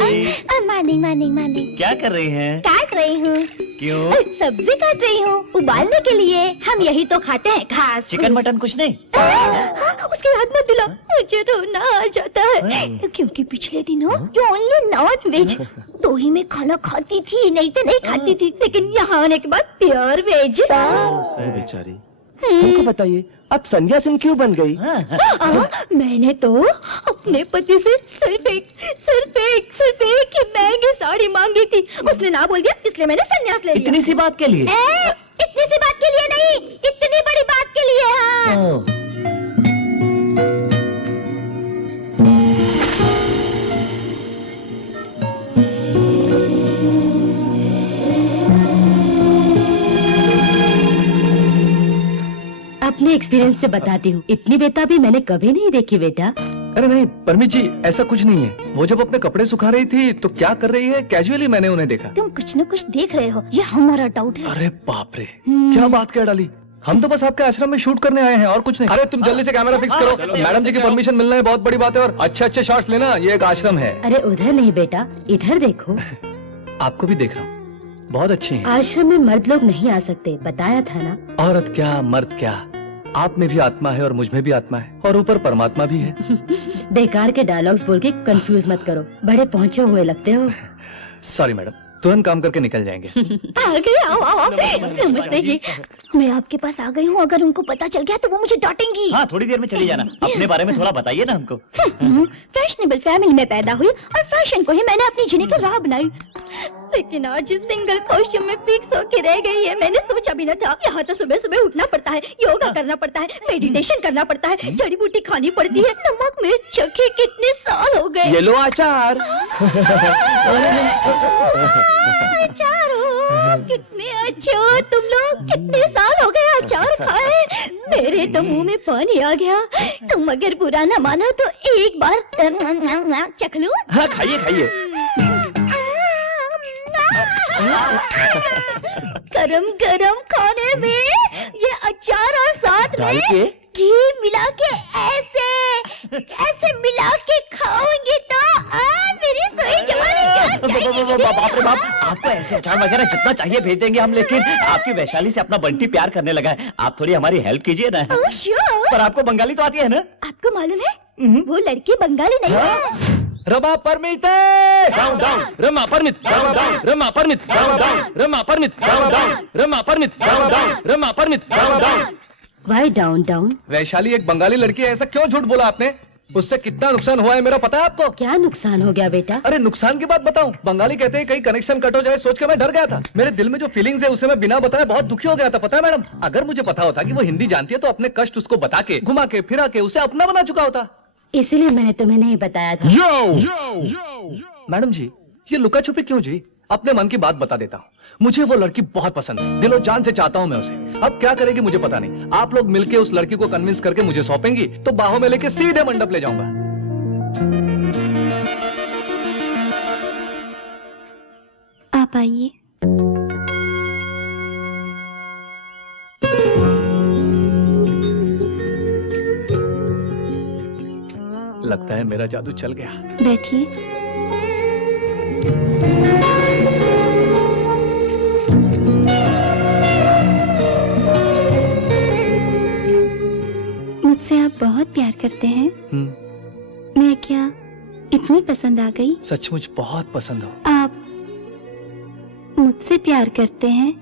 Morning morning morning. क्या कर रही हैं? काट रही हूँ। क्यों? सब्जी काट रही हूँ उबालने के लिए। हम यही तो खाते हैं, घास। चिकन मटन कुछ नहीं? उसके हाथ में दिला, मुझे रोना आ जाता है क्योंकि पिछले दिनों जो ओनली नॉन वेज तो ही मैं खाना खाती थी, नहीं तो नहीं खाती थी, लेकिन यहाँ आने के बाद प्योर वेज। बेचारी, हमको बताइए आप संध्यासीन क्यों बन गई? मैंने तो अपने पति से सिर्फ एक ही महंगी साड़ी मांगी थी, उसने ना बोल दिया, इसलिए मैंने संन्यास ले लिया। इतनी सी बात के लिए? इतनी सी बात के लिए नहीं, इतनी बड़ी बात के लिए। हाँ। अपने एक्सपीरियंस से बताती हूँ, इतनी बेताबी मैंने कभी नहीं देखी बेटा। अरे नहीं परमित जी, ऐसा कुछ नहीं है। वो जब अपने कपड़े सुखा रही थी तो क्या कर रही है, कैजुअली मैंने उन्हें देखा। तुम कुछ न कुछ देख रहे हो, ये हमारा डाउट है। अरे बाप रे, क्या बात क्या डाली। हम तो बस आपके आश्रम में शूट करने आए हैं और कुछ नहीं। अरे तुम जल्दी से कैमरा फिक्स करो, मैडम जी की परमिशन मिलना है, बहुत बड़ी बात है। और अच्छे शॉट्स लेना, ये एक आश्रम है। अरे उधर नहीं बेटा, इधर देखो। आपको भी देख रहा हूँ, बहुत अच्छी हैं। आश्रम में मर्द लोग नहीं आ सकते, बताया था ना। औरत क्या मर्द क्या, आप में भी आत्मा है और मुझ में भी आत्मा है, और ऊपर परमात्मा भी है। बेकार के डायलॉग्स बोल के कंफ्यूज मत करो, बड़े पहुंचे हुए लगते हो। सॉरी मैडम, तुरंत काम करके निकल जाएंगे। आ गए, आओ। नमस्ते जी, मैं आपके पास आ गई हूँ। अगर उनको पता चल गया तो वो मुझे डांटेंगी। हाँ, थोड़ी देर में चली जाना। अपने बारे में थोड़ा बताइए ना हमको। फैशनेबल फैमिली में पैदा हुई और फैशन को ही मैंने अपनी जीने की राह बनाई, लेकिन आज सिंगल कॉस्ट्यूम में फिक्स होके रह गई है। मैंने सोचा भी न था। यहाँ तो सुबह सुबह उठना पड़ता है, योगा करना पड़ता है, मेडिटेशन करना पड़ता है, जड़ी बूटी खानी पड़ती है, नमक मिर्च चखे कितने साल हो गए। ये लो अचार। अचार हो, कितने अच्छे हो तुम लोग, कितने साल हो गए अचार खाए। मेरे तो मुंह में पानी आ गया। तुम अगर बुरा न मानो तो एक बार चख लूं? हाँ खाइए खाइए। गरम गरम खाने में ये अचार और साथ में घी मिला के ऐसे मिला के खाओगे तो मेरी सोई जवानी। बाप रे बाप, आपको ऐसे अचार वगैरह जितना चाहिए भेज देंगे हम, लेकिन आपकी वैशाली से अपना बंटी प्यार करने लगा है, आप थोड़ी हमारी हेल्प कीजिए ना। पर आपको बंगाली तो आती है ना? आपको मालूम है वो लड़की बंगाली नहीं है। Rama Paramit down down, Rama Paramit down down, Rama Paramit down down, Rama Paramit down down, Rama Paramit down down, Rama Paramit down down. Why down down? Vaishali एक बंगाली लड़की है, ऐसा क्यों झूठ बोला आपने? उससे कितना नुकसान हुआ है मेरा पता है आपको? क्या नुकसान हो गया बेटा? अरे नुकसान की बात बताऊं, बंगाली कहते हैं कहीं कनेक्शन कट हो जाए, सोच के मैं डर गया था। मेरे दिल में जो फीलिंग्स है उसे मैं बिना बताए बहुत दुखी हो गया था, पता है मैडम। अगर मुझे पता होता कि वो हिंदी जानती है तो अपने कष्ट उसको बता के, घुमा के फिरा के उसे अपना बना चुका होता। इसीलिए मैंने तुम्हें नहीं बताया था। मैडम जी, ये लुका छुपी क्यों जी? अपने मन की बात बता देता हूँ, मुझे वो लड़की बहुत पसंद है, दिलो जान से चाहता हूँ मैं उसे। अब क्या करेगी मुझे पता नहीं। आप लोग मिलके उस लड़की को कन्विंस करके मुझे सौंपेंगी तो बाहों में लेके सीधे मंडप ले जाऊंगा। आप आइए। लगता है मेरा जादू चल गया। बैठिए। मुझसे आप बहुत प्यार करते हैं। मैं क्या इतनी पसंद आ गई? सचमुच बहुत पसंद हो। आप मुझसे प्यार करते हैं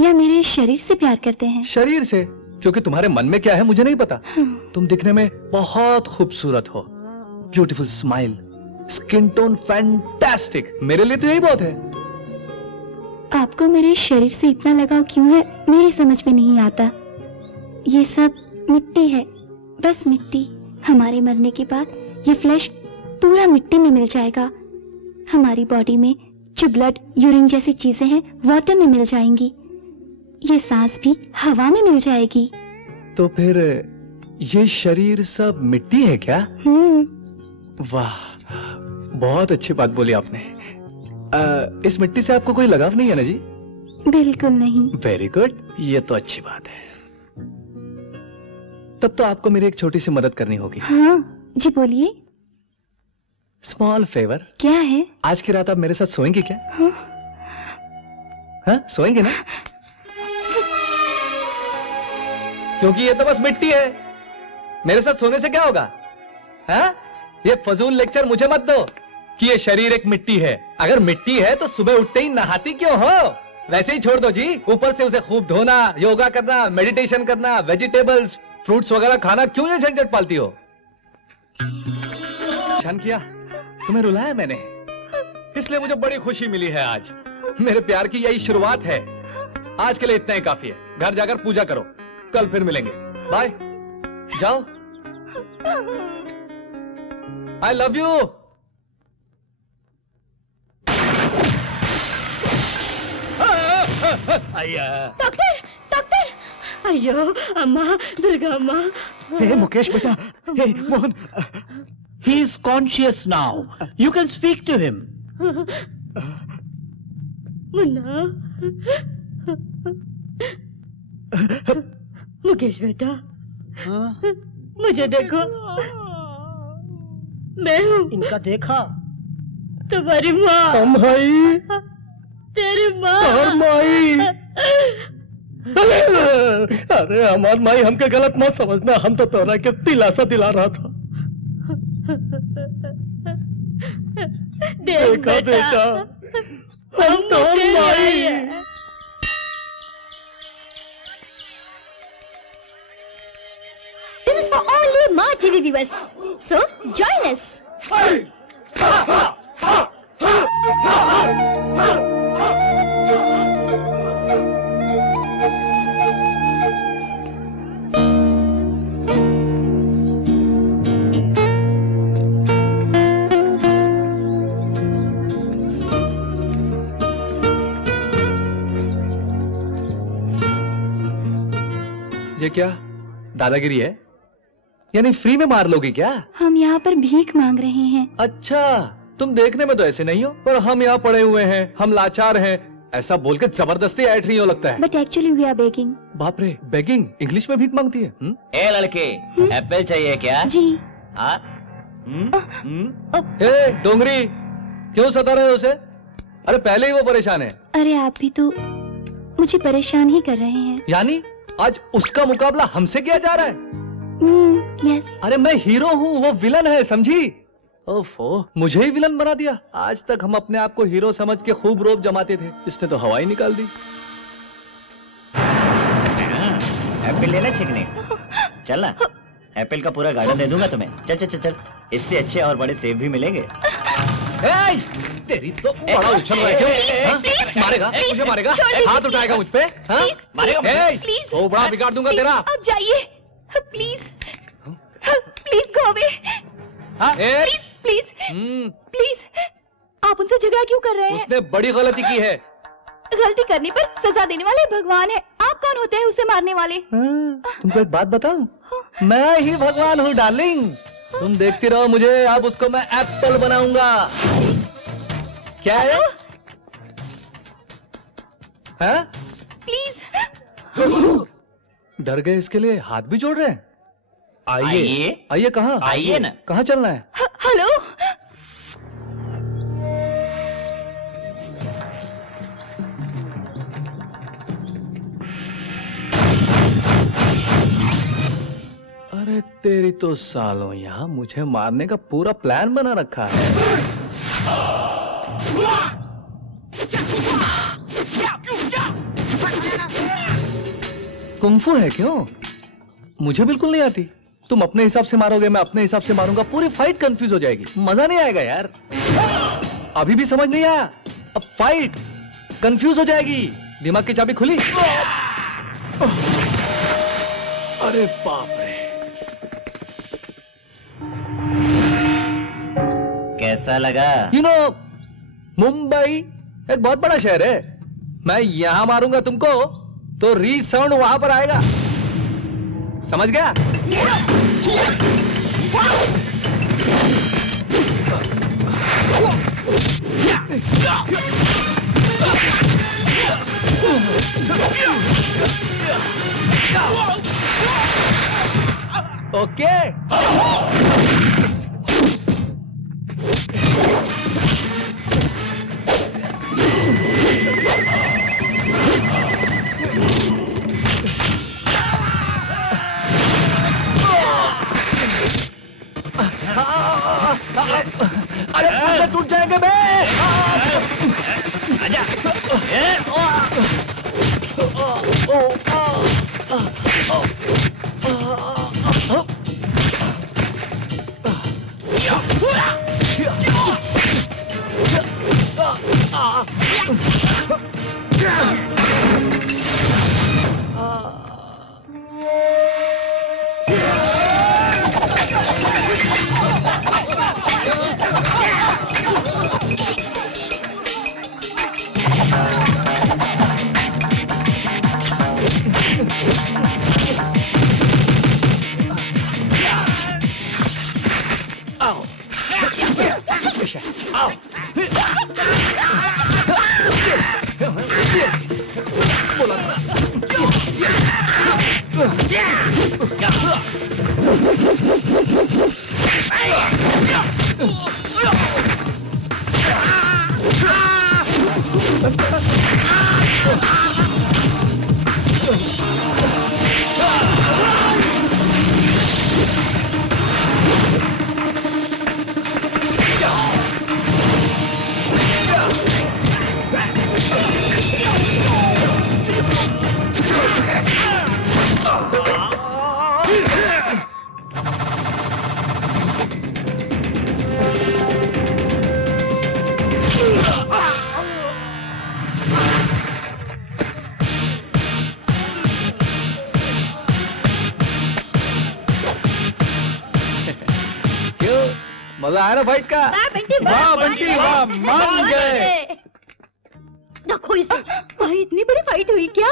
या मेरे शरीर से प्यार करते हैं? शरीर से, क्योंकि तुम्हारे मन में क्या है मुझे नहीं पता। तुम दिखने में बहुत खूबसूरत हो, beautiful smile, skin tone fantastic, मेरे लिए तो यही बहुत है। आपको मेरे शरीर से इतना लगाव क्यों है मेरी समझ में नहीं आता। ये सब मिट्टी है, बस मिट्टी। हमारे मरने के बाद ये फ्लैश पूरा मिट्टी में मिल जाएगा। हमारी बॉडी में जो ब्लड, यूरिन जैसी चीजें हैं वाटर में मिल जाएंगी। ये सांस भी हवा में मिल जाएगी। तो फिर ये शरीर सब मिट्टी है क्या? वाह, बहुत अच्छी बात बोली आपने। इस मिट्टी से आपको कोई लगाव नहीं है ना जी? बिल्कुल नहीं। वेरी गुड, ये तो अच्छी बात है। तब तो आपको मेरी एक छोटी सी मदद करनी होगी। हाँ जी, बोलिए। Small favour. क्या है? आज की रात आप मेरे साथ सोएंगे क्या? हाँ? हाँ, सोएंगे ना? क्योंकि ये तो बस मिट्टी है, मेरे साथ सोने से क्या होगा? हाँ? ये फजूल लेक्चर मुझे मत दो कि ये शरीर एक मिट्टी है। अगर मिट्टी है तो सुबह उठते ही नहाती क्यों हो? वैसे ही छोड़ दो जी। ऊपर से उसे खूब धोना, योगा करना, मेडिटेशन करना, वेजिटेबल्स, फ्रूट्स वगैरह खाना, क्यों ये झंझट पालती हो? परेशान किया, तुम्हें रुलाया मैंने, इसलिए मुझे बड़ी खुशी मिली है आज। मेरे प्यार की यही शुरुआत है। आज के लिए इतना ही काफी है। घर जाकर पूजा करो, कल फिर मिलेंगे। बाय, जाओ। I love you. Doctor, doctor. अयो अम्मा, दुर्गा अम्मा। हे मुकेश बेटा, हे Mohan, he is conscious now. You can speak to him. Munna, Mukesh बेटा, मुझे देखो, मैं हूँ इनका देखा तुम्हारी माँ। भाई, तेरी माँ। अरे हमार माई, हमके गलत मत समझना, हम तो तोरा के दिलासा दिला रहा था। देख बेटा, हम तो माई। This is for only Ma TV viewers. So join us. ये क्या दादागिरी है? यानी फ्री में मार लोगी क्या? हम यहाँ पर भीख मांग रहे हैं। अच्छा, तुम देखने में तो ऐसे नहीं हो, पर हम यहाँ पड़े हुए हैं, हम लाचार हैं, ऐसा बोल के जबरदस्ती ऐठ रही हो लगता है। But actually we are begging. बाप रे, बेगिंग इंग्लिश में भीख मांगती है? ए लड़के, एप्पल चाहिए क्या? जी। हाँ? ए डोंगरी, क्यों सता रहे हो उसे? अरे पहले ही वो परेशान है। अरे आप भी तो मुझे परेशान ही कर रहे हैं। यानी आज उसका मुकाबला हमसे किया जा रहा है? यस। अरे मैं हीरो हूँ, वो विलन है, समझी? ओफो, मुझे ही विलन बना दिया। आज तक हम अपने आप को हीरो समझ के खूब रोब जमाते थे, इसने तो हवा ही निकाल दी। एप्पल लेना छिकने? चल ना, एप्पल का पूरा गार्डन दे दूंगा तुम्हें। चल चल चल चल, इससे अच्छे और बड़े सेब भी मिलेंगे। ए, तेरी तो बड़ा उछल रहा है क्यों? हाँ? मारेगा? मुझे मारेगा? हाथ उठाएगा मुझ पे? हाँ? मारेगा? ए, प्लीज। तो बड़ा बिगाड़ दूंगा तेरा। आप जाइए, please, please go away, A, please, please. आप उनसे झगड़ा क्यों कर रहे हैं? उसने बड़ी गलती की है। गलती करने पर सजा देने वाले भगवान है। आप कौन होते हैं उसे मारने वाले? तुमको एक बात बताऊं? मैं ही भगवान हूँ डार्लिंग। तुम देखती रहो मुझे, अब उसको मैं एप्पल बनाऊंगा। क्या है? हैं? प्लीज। डर गए इसके लिए हाथ भी जोड़ रहे हैं। आइए। आइए कहाँ? आइए ना। कहाँ चलना है? हेलो। अरे तेरी तो सालों, यहाँ मुझे मारने का पूरा प्लान बना रखा है। कुंफू है क्यों? मुझे बिल्कुल नहीं आती। तुम अपने हिसाब से मारोगे, मैं अपने हिसाब से मारूंगा, पूरी फाइट कंफ्यूज हो जाएगी, मजा नहीं आएगा यार। अभी भी समझ नहीं आया? अब फाइट कंफ्यूज हो जाएगी। दिमाग की चाबी खुली? अरे बाप रे। कैसा लगा? यू नो, मुंबई एक बहुत बड़ा शहर है। मैं यहां मारूंगा तुमको तो रीसाउंड वहां पर आएगा, समझ गया? ओके। पैर टूट जाएंगे बे। आजा। मजा आया ना फाइट का? वाह बंटी वाह, मान गए। देखो इसे, भाई इतनी बड़ी फाइट हुई क्या?